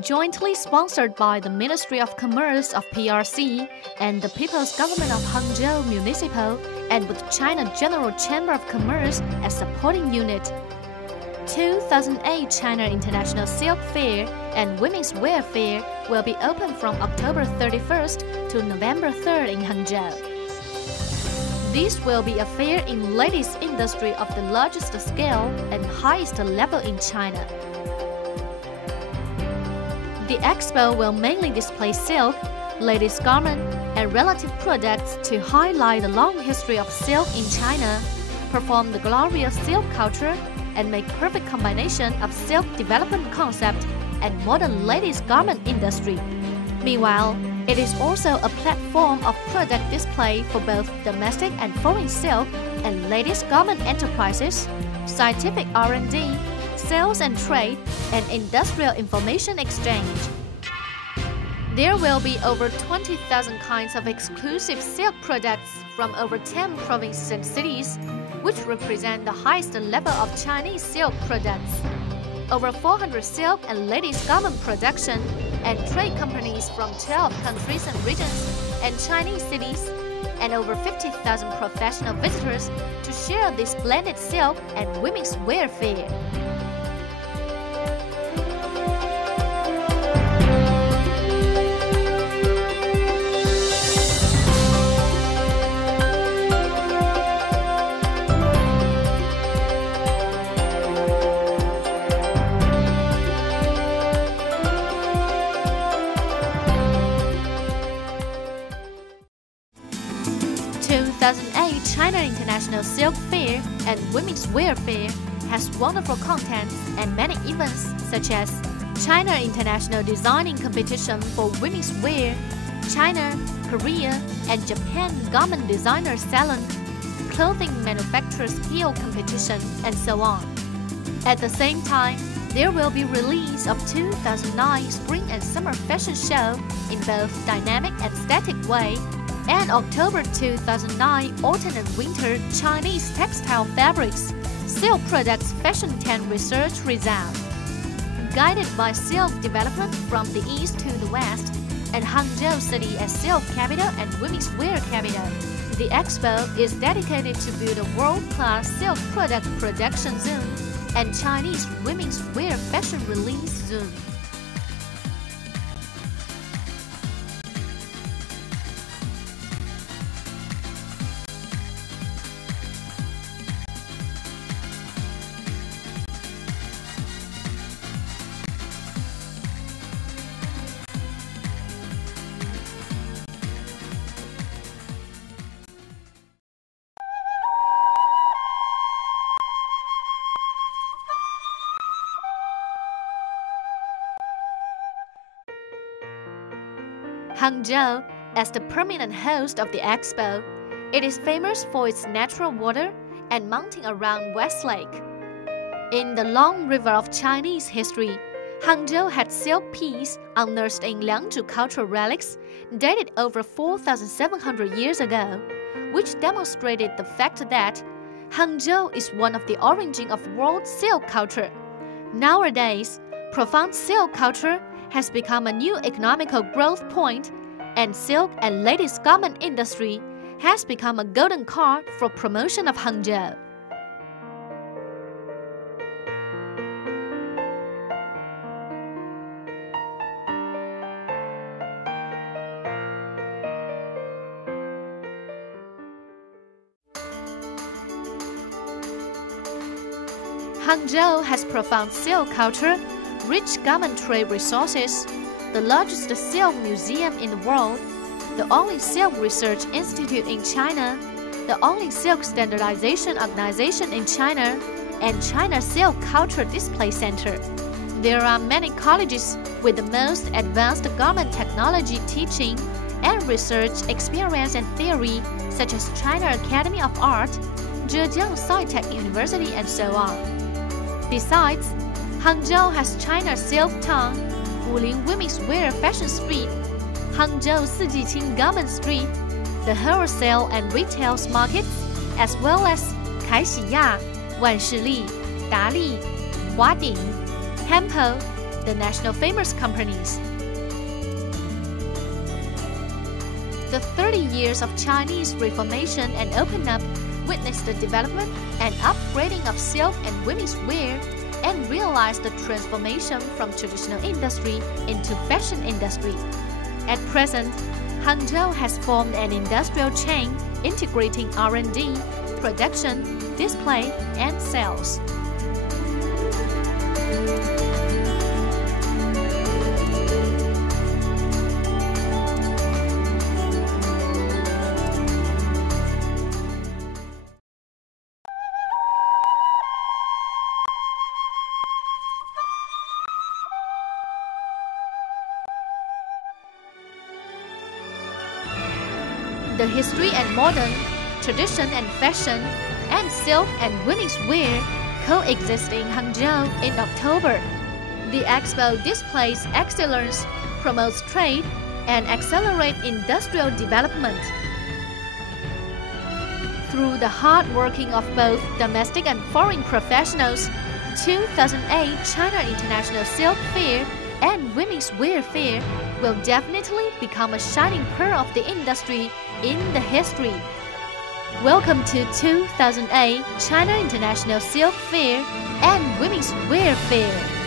Jointly sponsored by the Ministry of Commerce of PRC and the People's Government of Hangzhou Municipal and with China General Chamber of Commerce as supporting unit. 2008 China International Silk Fair and Women's Wear Fair will be open from October 31st to November 3rd in Hangzhou. This will be a fair in ladies industry of the largest scale and highest level in China. The expo will mainly display silk, ladies' garment, and relative products to highlight the long history of silk in China, perform the glorious silk culture, and make perfect combination of silk development concept and modern ladies' garment industry. Meanwhile, it is also a platform of product display for both domestic and foreign silk and ladies' garment enterprises, scientific R&D, sales and trade, and industrial information exchange. There will be over 20,000 kinds of exclusive silk products from over 10 provinces and cities, which represent the highest level of Chinese silk products. Over 400 silk and ladies' garment production and trade companies from 12 countries and regions and Chinese cities, and over 50,000 professional visitors to share this splendid silk and women's wear fair. China International Silk Fair and Women's Wear Fair has wonderful contents and many events such as China International Designing Competition for Women's Wear, China, Korea, and Japan Garment Designer Salon, Clothing Manufacturer Skill Competition, and so on. At the same time, there will be release of 2009 Spring and Summer Fashion Show in both dynamic and static way, and October 2009 Autumn and Winter Chinese Textile Fabrics Silk Products Fashion 10 Research Result. Guided by silk development from the east to the west, and Hangzhou City as silk capital and women's wear capital, the expo is dedicated to build a world-class silk product production zone and Chinese women's wear fashion release zone. Hangzhou, as the permanent host of the expo, it is famous for its natural water and mountain around West Lake. In the long river of Chinese history, Hangzhou had silk piece unearthed in Liangzhu cultural relics dated over 4,700 years ago, which demonstrated the fact that Hangzhou is one of the origin of world silk culture. Nowadays, profound silk culture has become a new economical growth point, and silk and ladies' garment industry has become a golden card for promotion of Hangzhou. Hangzhou has profound silk culture, rich garment trade resources, the largest silk museum in the world, the only silk research institute in China, the only silk standardization organization in China, and China Silk Culture Display Center. There are many colleges with the most advanced garment technology teaching and research experience and theory, such as China Academy of Art, Zhejiang Sci-Tech University, and so on. Besides, Hangzhou has China Silk Town, Wulin Women's Wear Fashion Street, Hangzhou Sijiqing Garment Street, the wholesale and retail markets, as well as Kaixia, Wanshili, Dali, Huading, Temple, the national famous companies. The 30 years of Chinese Reformation and Open Up witnessed the development and upgrading of silk and women's wear and realized the transformation from traditional industry into fashion industry. At present, Hangzhou has formed an industrial chain integrating R&D, production, display, and sales. The history and modern, tradition and fashion, and silk and women's wear coexist in Hangzhou in October. The expo displays excellence, promotes trade, and accelerates industrial development. Through the hard working of both domestic and foreign professionals, 2008 China International Silk Fair and Women's Wear Fair will definitely become a shining pearl of the industry in the history. Welcome to 2008 China International Silk Fair and Women's Wear Fair.